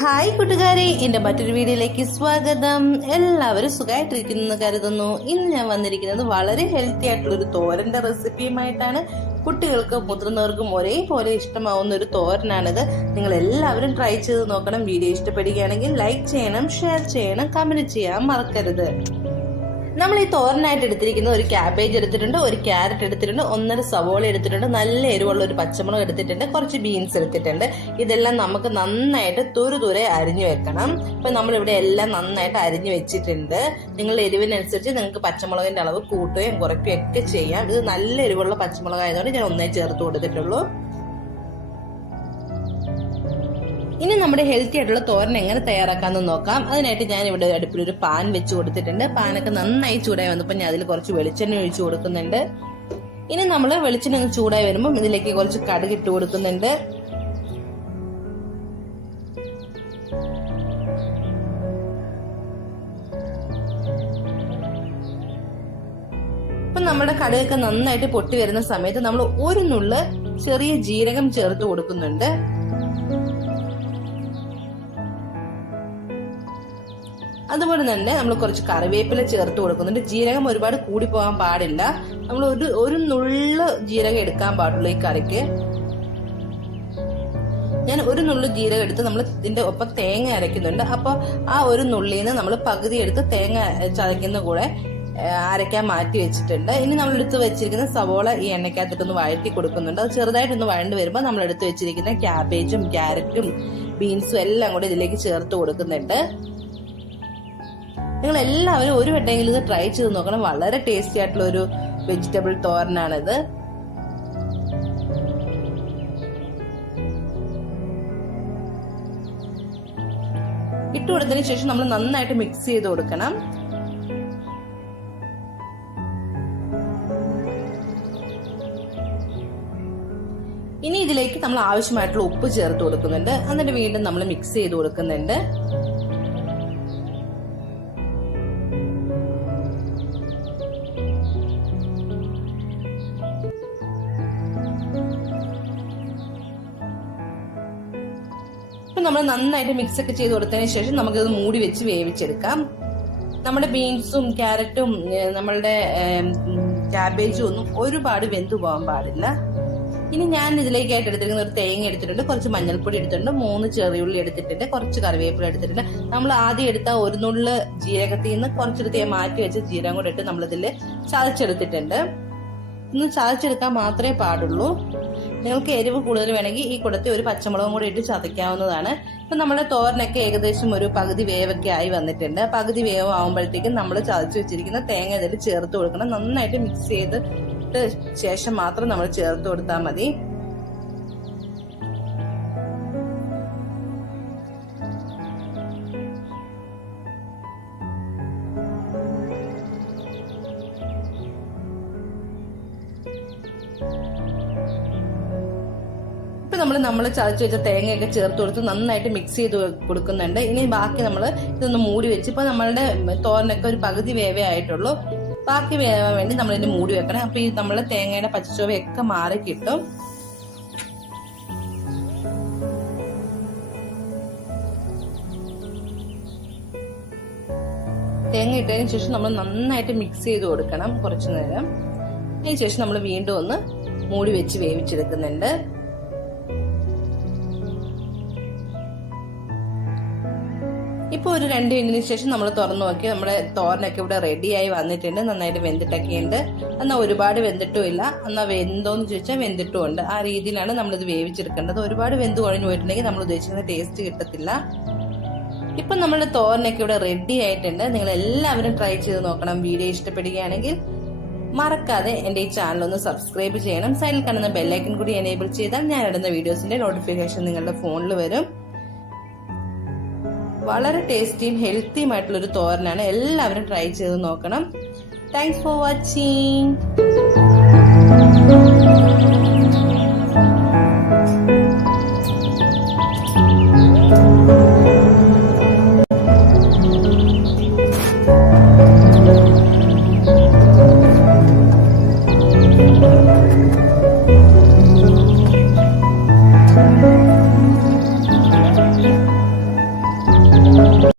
Hi കൂട്ടുകാരെ, എൻ്റെ മറ്റൊരു വീഡിയോയിലേക്ക് സ്വാഗതം. എല്ലാവരും സുഖമായിട്ടിരിക്കുന്നു കരുതുന്നു. ഇന്ന് ഞാൻ വന്നിരിക്കുന്നത് വളരെ ഹെൽത്തി ആയിട്ടുള്ള ഒരു തോരന്റെ റെസിപ്പിയുമായിട്ടാണ്. കുട്ടികൾക്കും മുതിർന്നവർക്കും ഒരേപോലെ ഇഷ്ടമാവുന്ന ഒരു തോരനാണിത്. നിങ്ങൾ എല്ലാവരും ട്രൈ ചെയ്ത് നോക്കണം. വീഡിയോ ഇഷ്ടപ്പെടുകയാണെങ്കിൽ ലൈക്ക് ചെയ്യണം, ഷെയർ ചെയ്യണം, കമന്റ് ചെയ്യാൻ മറക്കരുത്. നമ്മൾ ഈ തോരനായിട്ട് എടുത്തിരിക്കുന്നത് ഒരു ക്യാബേജ് എടുത്തിട്ടുണ്ട്, ഒരു ക്യാരറ്റ് എടുത്തിട്ടുണ്ട്, 1.5 സവോള എടുത്തിട്ടുണ്ട്, നല്ല എരിവുള്ള ഒരു പച്ചമുളക് എടുത്തിട്ടുണ്ട്, കുറച്ച് ബീൻസ് എടുത്തിട്ടുണ്ട്. ഇതെല്ലാം നമുക്ക് നന്നായിട്ട് തുരുതുരെ അരിഞ്ഞു വെക്കണം. ഇപ്പൊ നമ്മളിവിടെ എല്ലാം നന്നായിട്ട് അരിഞ്ഞു വെച്ചിട്ടുണ്ട്. നിങ്ങളുടെ എരിവിനനുസരിച്ച് നിങ്ങൾക്ക് പച്ചമുളകിന്റെ അളവ് കൂട്ടുകയും കുറയ്ക്കുകയും ഒക്കെ ചെയ്യാം. ഇത് നല്ല എരിവുള്ള പച്ചമുളക് ആയതുകൊണ്ട് ഞാൻ ഒന്നേ ചേർത്ത് കൊടുത്തിട്ടുള്ളൂ. ഇനി നമ്മുടെ ഹെൽത്തി ആയിട്ടുള്ള തോരൻ എങ്ങനെ തയ്യാറാക്കാമെന്ന് നോക്കാം. അതിനായിട്ട് ഞാൻ ഇവിടെ അടുപ്പിൽ ഒരു പാൻ വെച്ച് കൊടുത്തിട്ടുണ്ട്. പാനൊക്കെ നന്നായി ചൂടായി വന്നപ്പോൾ ഞാൻ അതിൽ കുറച്ച് വെളിച്ചെണ്ണ ഒഴിച്ചു കൊടുക്കുന്നുണ്ട്. ഇനി നമ്മൾ വെളിച്ചെണ്ണ ചൂടായി വരുമ്പോൾ ഇതിലേക്ക് കുറച്ച് കടുക് ഇട്ട് കൊടുക്കുന്നുണ്ട്. ഇപ്പൊ നമ്മുടെ കടുകൊക്കെ നന്നായിട്ട് പൊട്ടി വരുന്ന സമയത്ത് നമ്മൾ ഒരു നുള്ള് ചെറിയ ജീരകം ചേർത്ത് കൊടുക്കുന്നുണ്ട്. അതുപോലെ തന്നെ നമ്മൾ കുറച്ച് കറിവേപ്പില ചേർത്ത് കൊടുക്കുന്നുണ്ട്. ജീരകം ഒരുപാട് കൂടി പോകാൻ പാടില്ല. നമ്മൾ ഒരു നുള്ള് ജീരകം എടുക്കാൻ പാടുള്ളൂ ഈ കറിക്ക്. ഞാൻ ഒരു നുള്ളു ജീരകം എടുത്ത് നമ്മൾ ഇതിന്റെ ഒപ്പം തേങ്ങ അരയ്ക്കുന്നുണ്ട്. അപ്പൊ ആ ഒരു നുള്ളിന്ന് നമ്മൾ പകുതി എടുത്ത് തേങ്ങ ചതയ്ക്കുന്ന കൂടെ അരയ്ക്കാൻ മാറ്റി വെച്ചിട്ടുണ്ട്. ഇനി നമ്മൾ എടുത്ത് വെച്ചിരിക്കുന്ന സവോള ഈ എണ്ണയ്ക്കകത്തിട്ടൊന്ന് വഴറ്റി കൊടുക്കുന്നുണ്ട്. അത് ചെറുതായിട്ടൊന്ന് വഴണ്ട് വരുമ്പോൾ നമ്മൾ എടുത്ത് വെച്ചിരിക്കുന്ന ക്യാബേജും ക്യാരറ്റും ബീൻസും എല്ലാം കൂടി ഇതിലേക്ക് ചേർത്ത് കൊടുക്കുന്നുണ്ട്. നിങ്ങൾ എല്ലാവരും ഒരു വട്ടമെങ്കിലും ഇത് ട്രൈ ചെയ്ത് നോക്കണം. വളരെ ടേസ്റ്റി ആയിട്ടുള്ള ഒരു വെജിറ്റബിൾ തോരനാണിത്. ഇട്ട് കൊടുത്തതിന് ശേഷം നമ്മൾ നന്നായിട്ട് മിക്സ് ചെയ്ത് കൊടുക്കണം. ഇനി ഇതിലേക്ക് നമ്മൾ ആവശ്യമായിട്ടുള്ള ഉപ്പ് ചേർത്ത് കൊടുക്കുന്നുണ്ട്. എന്നിട്ട് വീണ്ടും നമ്മൾ മിക്സ് ചെയ്ത് കൊടുക്കുന്നുണ്ട്. നമ്മൾ നന്നായിട്ട് മിക്സ് ഒക്കെ ചെയ്ത് കൊടുത്തതിന് ശേഷം നമുക്കിത് മൂടി വെച്ച് വേവിച്ചെടുക്കാം. നമ്മുടെ ബീൻസും ക്യാരറ്റും നമ്മളുടെ ക്യാബേജും ഒന്നും ഒരുപാട് വെന്തു പോകാൻ പാടില്ല. ഇനി ഞാൻ ഇതിലേക്കായിട്ട് എടുത്തിരിക്കുന്ന ഒരു തേങ്ങ എടുത്തിട്ടുണ്ട്, കുറച്ച് മഞ്ഞൾപ്പൊടി എടുത്തിട്ടുണ്ട്, 3 ചെറിയുള്ളി എടുത്തിട്ടുണ്ട്, കുറച്ച് കറിവേപ്പില എടുത്തിട്ടുണ്ട്. നമ്മൾ ആദ്യം എടുത്ത ഒരു നുള്ള് ജീരകത്തിൽ നിന്ന് കുറച്ചെടുത്ത് മാറ്റി വെച്ച ജീരകം കൂടെ ഇട്ട് നമ്മളിതിൽ ചതച്ചെടുത്തിട്ടുണ്ട്. ഇന്ന് ചതച്ചെടുക്കാൻ മാത്രമേ പാടുള്ളൂ. നിങ്ങൾക്ക് എരിവ് കൂടുതൽ വേണമെങ്കിൽ ഈ കൂടത്തിൽ ഒരു പച്ചമുളകും കൂടി ഇട്ട് ചതയ്ക്കാവുന്നതാണ്. ഇപ്പൊ നമ്മുടെ തോരനൊക്കെ ഏകദേശം ഒരു പകുതി വേവൊക്കെ ആയി വന്നിട്ടുണ്ട്. പകുതി വേവ് ആവുമ്പോഴത്തേക്കും നമ്മൾ ചതച്ചു വെച്ചിരിക്കുന്ന തേങ്ങ ഇതിൽ ചേർത്ത് കൊടുക്കണം. നന്നായിട്ട് മിക്സ് ചെയ്തിട്ട് ശേഷം മാത്രം നമ്മൾ ചേർത്ത് കൊടുത്താൽ മതി. നമ്മൾ ചതച്ചു വെച്ച തേങ്ങയൊക്കെ ചേർത്ത് കൊടുത്ത് നന്നായിട്ട് മിക്സ് ചെയ്ത് കൊടുക്കുന്നുണ്ട്. ഇനി ബാക്കി നമ്മൾ ഇതൊന്ന് മൂടി വെച്ച് ഇപ്പൊ നമ്മളുടെ തോരനൊക്കെ ഒരു പകുതി വേവേ ആയിട്ടുള്ളൂ. ബാക്കി വേവാൻ വേണ്ടി നമ്മൾ ഇതിന് മൂടി വെക്കണം. അപ്പൊ ഈ നമ്മള് തേങ്ങയുടെ പച്ചച്ചോവയൊക്കെ മാറി കിട്ടും. തേങ്ങ ഇട്ടതിന് ശേഷം നമ്മൾ നന്നായിട്ട് മിക്സ് ചെയ്ത് കൊടുക്കണം കുറച്ചു നേരം. അതിന് ശേഷം നമ്മൾ വീണ്ടും ഒന്ന് മൂടി വെച്ച് വേവിച്ചെടുക്കുന്നുണ്ട്. ഇപ്പൊ ഒരു 2 മിനിറ്റിന് ശേഷം നമ്മൾ തുറന്നു നോക്കി നമ്മുടെ തോരനൊക്കെ ഇവിടെ റെഡിയായി വന്നിട്ടുണ്ട്. നന്നായിട്ട് വെന്തിട്ടൊക്കെ ഉണ്ട്. എന്നാൽ ഒരുപാട് വെന്തിട്ടും ഇല്ല, എന്നാൽ വെന്തോന്ന് ചോദിച്ചാൽ വെന്തിട്ടും ഉണ്ട്. ആ രീതിയിലാണ് നമ്മളിത് വേവിച്ചെടുക്കേണ്ടത്. ഒരുപാട് വെന്ത് കുഴഞ്ഞു പോയിട്ടുണ്ടെങ്കിൽ നമ്മൾ ഉദ്ദേശിക്കുന്ന ടേസ്റ്റ് കിട്ടത്തില്ല. ഇപ്പൊ നമ്മുടെ തോരനൊക്കെ ഇവിടെ റെഡി ആയിട്ടുണ്ട്. നിങ്ങൾ എല്ലാവരും ട്രൈ ചെയ്ത് നോക്കണം. വീഡിയോ ഇഷ്ടപ്പെടുകയാണെങ്കിൽ മറക്കാതെ എന്റെ ഈ ചാനൽ ഒന്ന് സബ്സ്ക്രൈബ് ചെയ്യണം. സൈഡിൽ കാണുന്ന ബെല്ലൈക്കൺ കൂടി എനേബിൾ ചെയ്താൽ ഞാൻ ഇടുന്ന വീഡിയോസിന്റെ നോട്ടിഫിക്കേഷൻ നിങ്ങളുടെ ഫോണിൽ വരും. വളരെ ടേസ്റ്റിയും ഹെൽത്തിയും ആയിട്ടുള്ള ഒരു തോരനാണ്. എല്ലാവരും ട്രൈ ചെയ്ത് നോക്കണം. Thanks for watching.